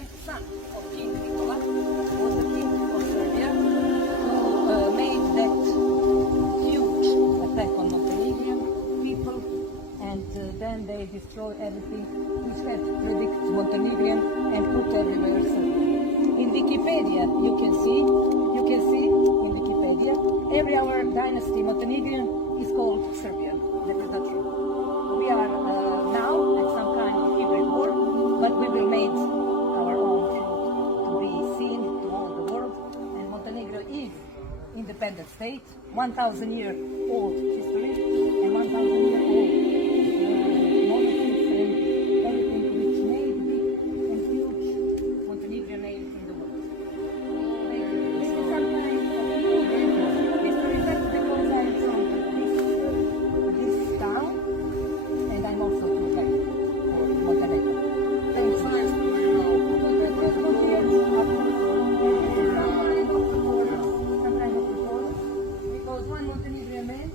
grandson of King Nikola, was the king of Serbia, who made that huge attack on Montenegrin people, and then they destroyed everything which had predict Montenegrin and put everywhere Serbia. In Wikipedia, you can see in Wikipedia, every our dynasty Montenegrin is called Serbian. That is not true. We are now at some kind of hybrid war, but we will make our own to be seen to all the world. And Montenegro is independent state, 1,000 year old history, and 1,000 year old monuments and everything which made big and huge Montenegrin name in the world. This is some kind of history just because I'm from this town, and I'm also from Montenegro. Thank you. Because one Montenegrin man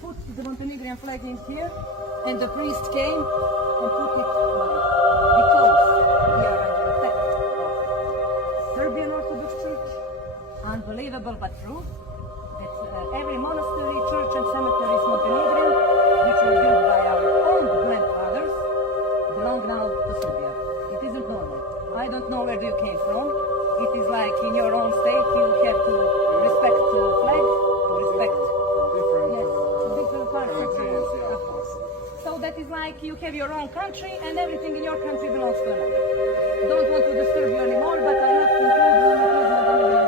put the Montenegrin flag in here, and the priest came and put it because we are under attack of Serbian Orthodox Church. Unbelievable but true that every monastery, church and cemetery is Montenegrin, which were built by our own grandfathers, belong now to Serbia. It isn't normal. I don't know where you came from. It is like in your own state you have to respect the flag, to respect different parts of the So that is like you have your own country and everything in your country belongs to another. Don't want to disturb you anymore, but I have to include one of these Montenegrin